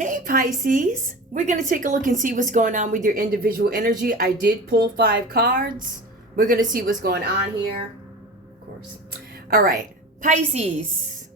Hey Pisces, we're going to take a look and see what's going on with your individual energy. I did pull 5 cards. We're going to see what's going on here. Of course. All right, Pisces.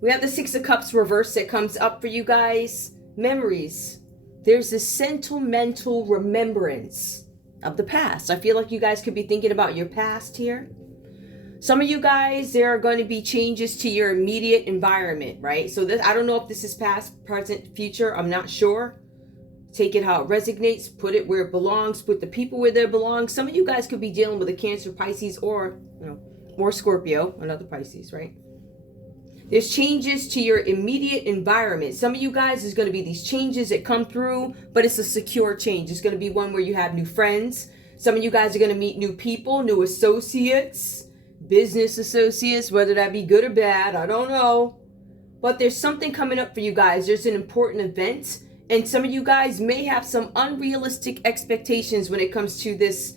We have the 6 of Cups reversed that comes up for you guys. Memories. There's a sentimental remembrance of the past. I feel like you guys could be thinking about your past here. Some of you guys, there are going to be changes to your immediate environment, right? So this, I don't know if this is past, present, future. I'm not sure. Take it how it resonates. Put it where it belongs. Put the people where they belong. Some of you guys could be dealing with a Cancer, Pisces, or Scorpio, another Pisces, right? There's changes to your immediate environment. Some of you guys, there's going to be these changes that come through, but it's a secure change. It's going to be one where you have new friends. Some of you guys are going to meet new people, new associates, business associates, whether that be good or bad, I don't know. But there's something coming up for you guys. There's an important event, and some of you guys may have some unrealistic expectations when it comes to this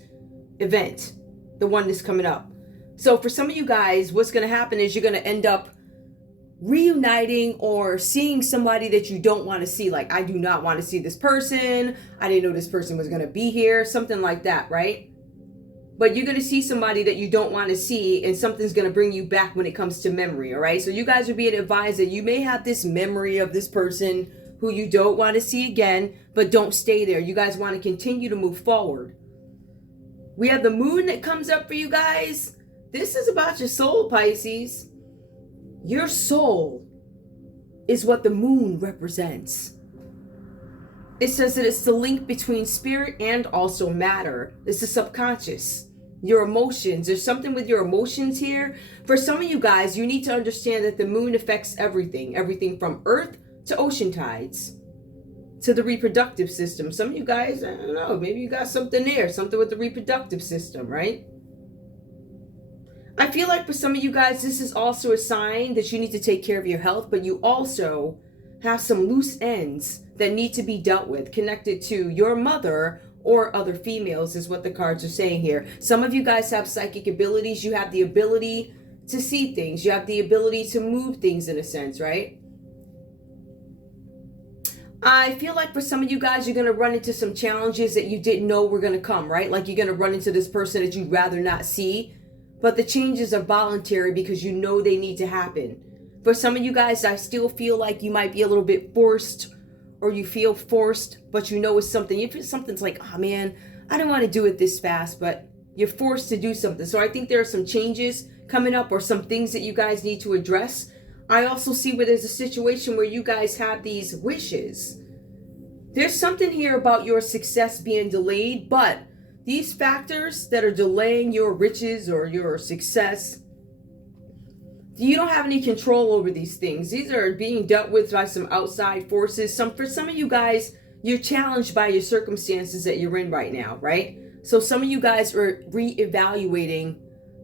event, the one that's coming up. So for some of you guys, what's going to happen is you're going to end up reuniting or seeing somebody that you don't want to see. Like, I do not want to see this person. I didn't know this person was going to be here. Something like that, right? But you're going to see somebody that you don't want to see, and something's going to bring you back when it comes to memory, all right? So you guys are being advised that you may have this memory of this person who you don't want to see again, but don't stay there. You guys want to continue to move forward. We have the moon that comes up for you guys. This is about your soul, Pisces. Your soul is what the moon represents. It says that it's the link between spirit and also matter. It's the subconscious, your emotions. There's something with your emotions here. For some of you guys, you need to understand that the moon affects everything. Everything from earth to ocean tides to the reproductive system. Some of you guys, I don't know, maybe you got something there. Something with the reproductive system, right? I feel like for some of you guys, this is also a sign that you need to take care of your health, but you also have some loose ends that need to be dealt with, connected to your mother or other females, is what the cards are saying here. Some of you guys have psychic abilities. You have the ability to see things. You have the ability to move things in a sense, right? I feel like for some of you guys, you're going to run into some challenges that you didn't know were going to come, right? Like you're going to run into this person that you'd rather not see, but the changes are voluntary because you know they need to happen. For some of you guys, I still feel like you might be a little bit forced, or you feel forced, but you know it's something. If it's something's like, oh man, I don't want to do it this fast, but you're forced to do something. So I think there are some changes coming up, or some things that you guys need to address. I also see where there's a situation where you guys have these wishes. There's something here about your success being delayed, but these factors that are delaying your riches or your success, you don't have any control over these things. These are being dealt with by some outside forces. For some of you guys, you're challenged by your circumstances that you're in right now, right? So some of you guys are reevaluating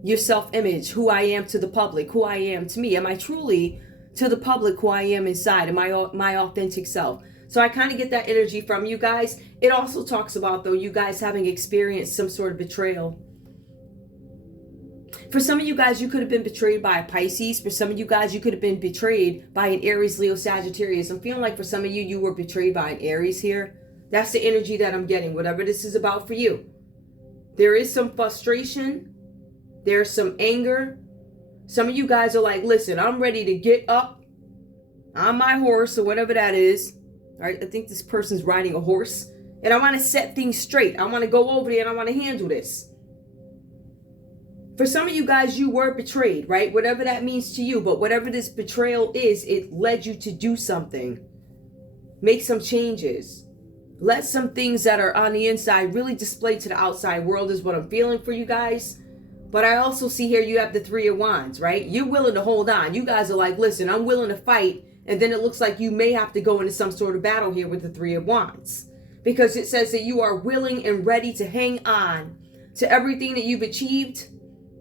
your self-image, who I am to the public, who I am to me. Am I truly to the public who I am inside? Am I my authentic self? So I kind of get that energy from you guys. It also talks about, though, you guys having experienced some sort of betrayal. For some of you guys, you could have been betrayed by a Pisces. For some of you guys, you could have been betrayed by an Aries, Leo, Sagittarius. I'm feeling like for some of you, you were betrayed by an Aries here. That's the energy that I'm getting, whatever this is about for you. There is some frustration. There's some anger. Some of you guys are like, listen, I'm ready to get up on my horse or whatever that is. All right, I think this person's riding a horse. And I want to set things straight. I want to go over there and I want to handle this. For some of you guys, you were betrayed, right? Whatever that means to you. But whatever this betrayal is, it led you to do something. Make some changes. Let some things that are on the inside really display to the outside world is what I'm feeling for you guys. But I also see here you have the 3 of Wands, right? You're willing to hold on. You guys are like, listen, I'm willing to fight. And then it looks like you may have to go into some sort of battle here with the 3 of Wands. Because it says that you are willing and ready to hang on to everything that you've achieved.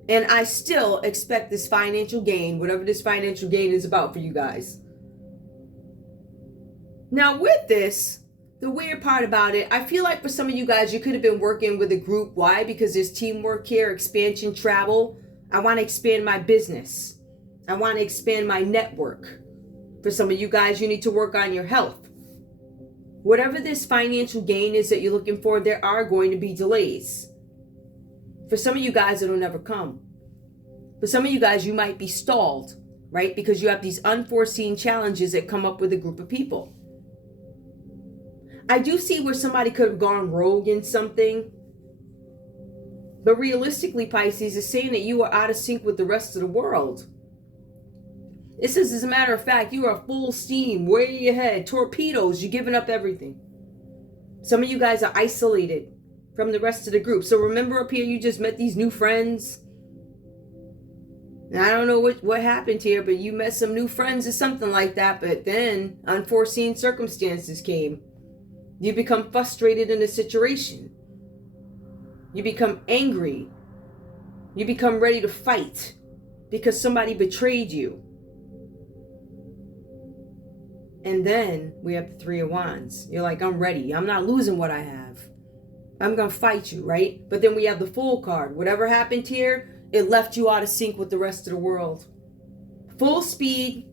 And I still expect this financial gain, whatever this financial gain is about for you guys. Now with this, the weird part about it, I feel like for some of you guys, you could have been working with a group. Why? Because there's teamwork here, expansion, travel. I want to expand my business. I want to expand my network. For some of you guys, you need to work on your health. Whatever this financial gain is that you're looking for, there are going to be delays. For some of you guys, it'll never come. For some of you guys, you might be stalled, right? Because you have these unforeseen challenges that come up with a group of people. I do see where somebody could have gone rogue in something. But realistically, Pisces is saying that you are out of sync with the rest of the world. It says, as a matter of fact, you are full steam, way ahead, torpedoes, you're giving up everything. Some of you guys are isolated from the rest of the group. So remember up here, you just met these new friends. And I don't know what happened here, but you met some new friends or something like that. But then unforeseen circumstances came. You become frustrated in a situation. You become angry. You become ready to fight because somebody betrayed you. And then we have the Three of Wands. You're like, I'm ready. I'm not losing what I have. I'm going to fight you, right? But then we have the Fool card. Whatever happened here, it left you out of sync with the rest of the world. Full speed.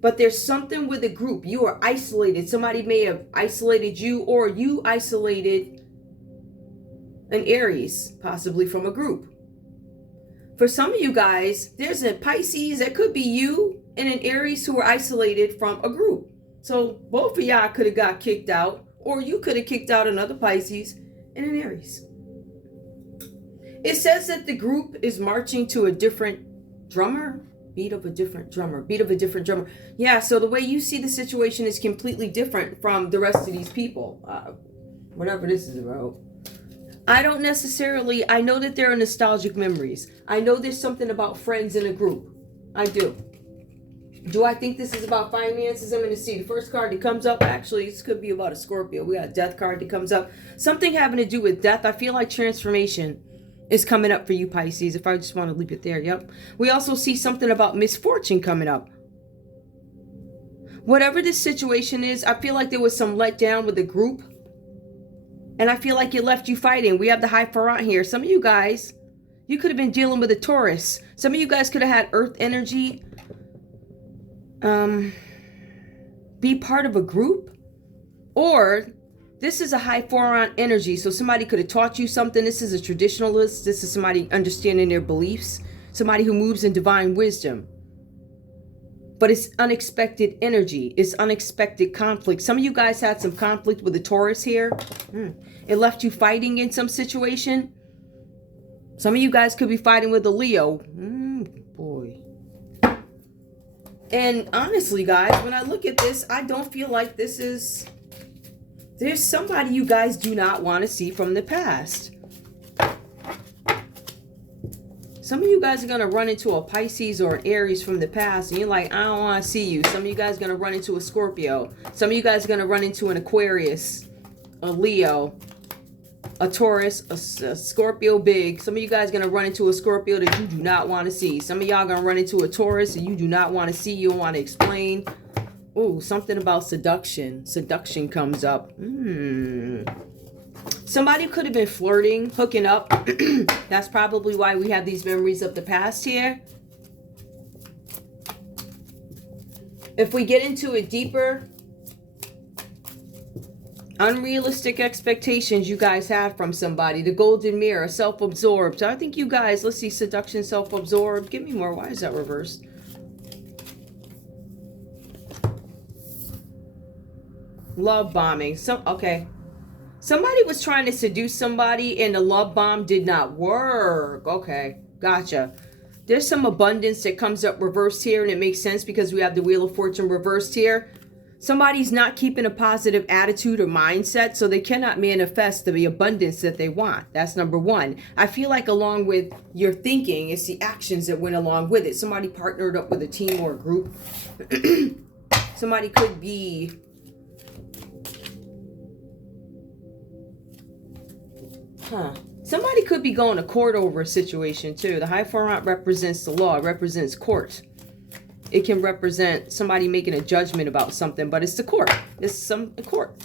But there's something with the group. You are isolated. Somebody may have isolated you, or you isolated an Aries, possibly from a group. For some of you guys, there's a Pisces that could be you and an Aries who were isolated from a group. So both of y'all could have got kicked out, or you could have kicked out another Pisces and an Aries. It says that the group is marching to a different drummer. Beat of a different drummer. Beat of a different drummer. Yeah, so the way you see the situation is completely different from the rest of these people. Whatever this is about. I don't necessarily, I know that there are nostalgic memories. I know there's something about friends in a group. I do. Do I think this is about finances? I'm going to see the first card that comes up. Actually, this could be about a Scorpio. We got a death card that comes up. Something having to do with death. I feel like transformation is coming up for you, Pisces. If I just want to leave it there. Yep. We also see something about misfortune coming up. Whatever this situation is, I feel like there was some letdown with the group. And I feel like it left you fighting. We have the High Farant here. Some of you guys, you could have been dealing with a Taurus. Some of you guys could have had earth energy. Be part of a group. Or this is a High Farant energy. So somebody could have taught you something. This is a traditionalist. This is somebody understanding their beliefs. Somebody who moves in divine wisdom. But it's unexpected energy. It's unexpected conflict. Some of you guys had some conflict with the Taurus here. It left you fighting in some situation. Some of you guys could be fighting with a Leo. Boy. And honestly, guys, when I look at this, I don't feel like this is... There's somebody you guys do not want to see from the past. Some of you guys are going to run into a Pisces or an Aries from the past, and you're like, I don't want to see you. Some of you guys are going to run into a Scorpio. Some of you guys are going to run into an Aquarius, a Leo, a Taurus, a Scorpio big. Some of you guys are going to run into a Scorpio that you do not want to see. Some of y'all are going to run into a Taurus and you do not want to see. You don't want to explain. Oh, something about seduction. Seduction comes up. Somebody could have been flirting, hooking up. That's probably why we have these memories of the past here. If we get into it deeper, unrealistic expectations you guys have from somebody. The golden mirror, self-absorbed. I think you guys, let's see, seduction, self-absorbed. Give me more. Why is that reversed? Love bombing. Okay. Somebody was trying to seduce somebody and the love bomb did not work. Okay, gotcha. There's some abundance that comes up reversed here, and it makes sense because we have the Wheel of Fortune reversed here. Somebody's not keeping a positive attitude or mindset, so they cannot manifest the abundance that they want. That's number one. I feel like along with your thinking, it's the actions that went along with it. Somebody partnered up with a team or a group. Somebody could be... Somebody could be going to court over a situation too. The High Farant represents the law. It represents court. It can represent somebody making a judgment about something, but it's the court. It's some court.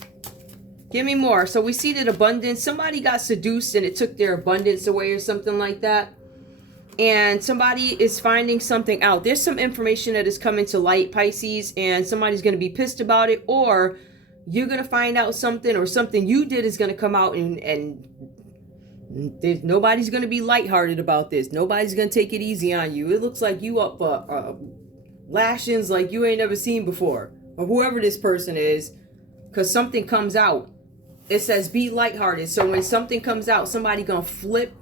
Give me more. So we see that abundance. Somebody got seduced and it took their abundance away or something like that. And somebody is finding something out. There's some information that is coming to light, Pisces, and somebody's going to be pissed about it, or you're going to find out something, or something you did is going to come out, and nobody's going to be lighthearted about this. Nobody's going to take it easy on you. It looks like you up lashings like you ain't never seen before, or whoever this person is, because something comes out. It says be lighthearted. So when something comes out, somebody going to flip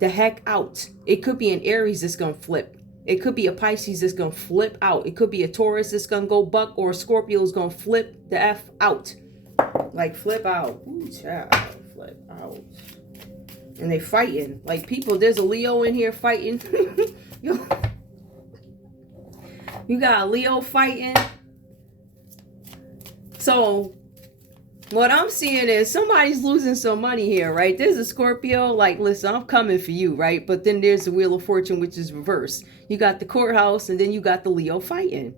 the heck out. It could be an Aries that's going to flip. It could be a Pisces that's going to flip out. It could be a Taurus that's going to go buck, or a Scorpio is going to flip the F out. Like flip out. Ooh, child. Flip out. And they fighting. Like people, there's a Leo in here fighting. You got a Leo fighting. So what I'm seeing is somebody's losing some money here, right? There's a Scorpio, like, listen, I'm coming for you, right? But then there's the Wheel of Fortune, which is reversed. You got the courthouse, and then you got the Leo fighting.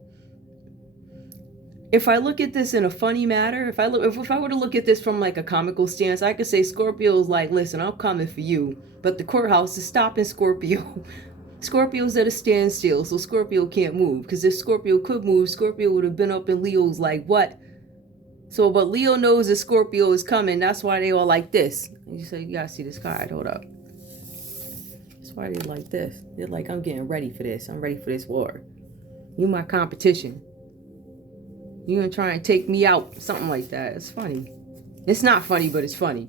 If I look at this in a funny matter, if I were to look at this from like a comical stance, I could say Scorpio's like, listen, I'm coming for you. But the courthouse is stopping Scorpio. Scorpio's at a standstill, so Scorpio can't move. Because if Scorpio could move, Scorpio would have been up in Leo's like, what? So, but Leo knows that Scorpio is coming. That's why they all like this. You say, you gotta see this card. Hold up. That's why they like this. They're like, I'm getting ready for this. I'm ready for this war. You my competition. You gonna try and take me out. Something like that. It's funny. It's not funny, but it's funny.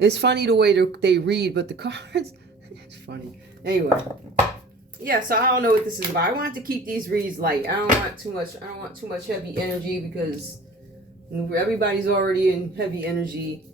It's funny the way they read, but the cards, it's funny. Anyway. Yeah, so I don't know what this is about. I want to keep these reads light. I don't want too much heavy energy, because everybody's already in heavy energy.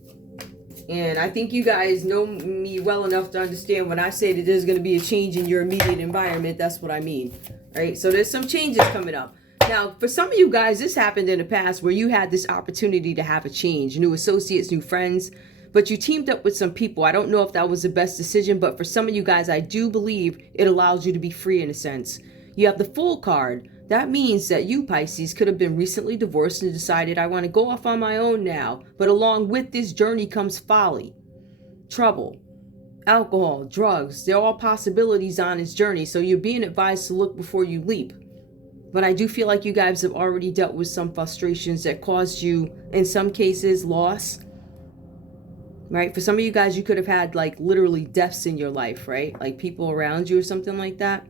And I think you guys know me well enough to understand when I say that there's going to be a change in your immediate environment. That's what I mean. Right? So there's some changes coming up. Now, for some of you guys, this happened in the past where you had this opportunity to have a change. New associates, new friends. But you teamed up with some people. I don't know if that was the best decision. But for some of you guys, I do believe it allows you to be free in a sense. You have the Fool card. That means that you, Pisces, could have been recently divorced and decided, I want to go off on my own now. But along with this journey comes folly, trouble, alcohol, drugs. They're all possibilities on this journey. So you're being advised to look before you leap. But I do feel like you guys have already dealt with some frustrations that caused you, in some cases, loss. Right? For some of you guys, you could have had like literally deaths in your life, right? Like people around you or something like that.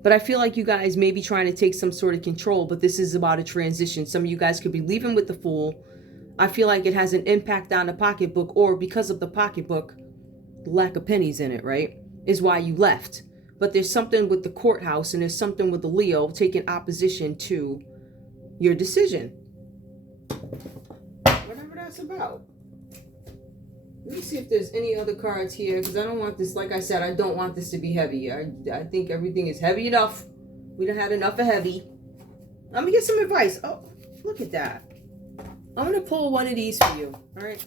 But I feel like you guys may be trying to take some sort of control, but this is about a transition. Some of you guys could be leaving with the Fool. I feel like it has an impact on the pocketbook, or because of the pocketbook, the lack of pennies in it, right, is why you left. But there's something with the courthouse, and there's something with the Leo taking opposition to your decision. Whatever that's about. Let me see if there's any other cards here, because I don't want this, like I said, I don't want this to be heavy. I think everything is heavy enough. We done had enough of heavy. Let me get some advice. Oh, look at that. I'm going to pull one of these for you. All right.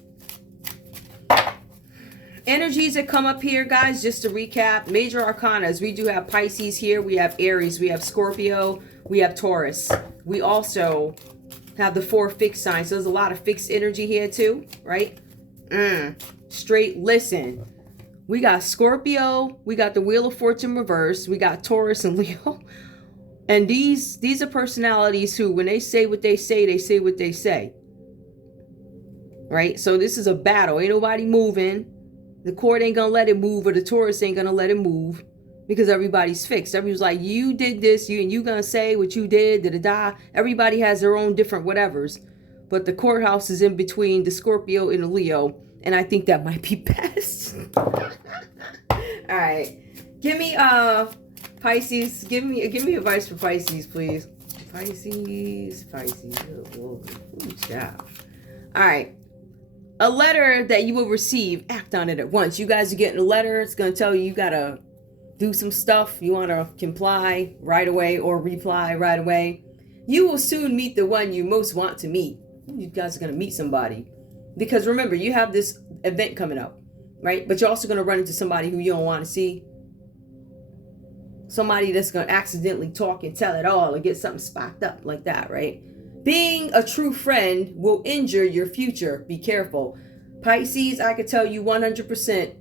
Energies that come up here, guys, just to recap. Major arcanas. We do have Pisces here. We have Aries. We have Scorpio. We have Taurus. We also have the 4 fixed signs. So there's a lot of fixed energy here too, right? Straight listen. We got Scorpio. We got the Wheel of Fortune reverse. We got Taurus and Leo. And these are personalities who, when they say what they say what they say. Right? So this is a battle. Ain't nobody moving. The court ain't gonna let it move, or the Taurus ain't gonna let it move, because everybody's fixed. Everybody's like, you did this, you gonna say what you did, da-da-da. Everybody has their own different whatevers. But the courthouse is in between the Scorpio and the Leo, and I think that might be best. All right. Give me Pisces. Give me advice for Pisces, please. Pisces. Oh, yeah. All right. A letter that you will receive, act on it at once. You guys are getting a letter. It's going to tell you got to do some stuff. You want to comply right away or reply right away. You will soon meet the one you most want to meet. You guys are going to meet somebody. Because remember, you have this event coming up, right? But you're also going to run into somebody who you don't want to see. Somebody that's going to accidentally talk and tell it all or get something sparked up like that, right? Being a true friend will injure your future. Be careful. Pisces, I can tell you 100%.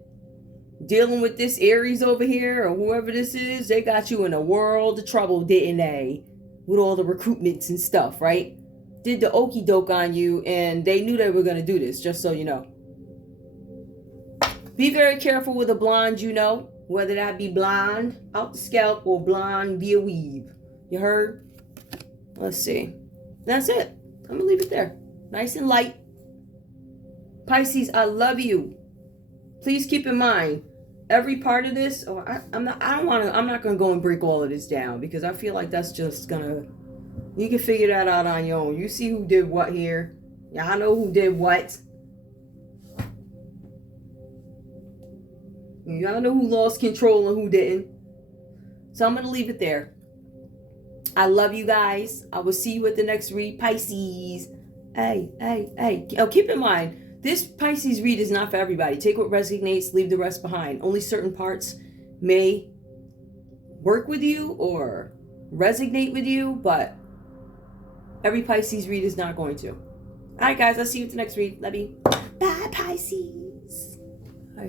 Dealing with this Aries over here or whoever this is, they got you in a world of trouble, didn't they? With all the recruitments and stuff, right? did the okey doke on you, and they knew they were going to do this, just so you know. Be very careful with a blonde, you know, whether that be blonde out the scalp or blonde via weave. You heard? Let's see. That's it. I'm going to leave it there. Nice and light. Pisces, I love you. Please keep in mind, every part of this, I'm not going to go and break all of this down, because I feel like that's just going to, you can figure that out on your own. You see who did what here. Y'all know who did what. Y'all know who lost control and who didn't. So I'm going to leave it there. I love you guys. I will see you at the next read. Pisces. Hey. Oh, keep in mind, this Pisces read is not for everybody. Take what resonates, leave the rest behind. Only certain parts may work with you or resonate with you, but every Pisces read is not going to. All right, guys. I'll see you at the next read. Love you. Bye, Pisces. Hi.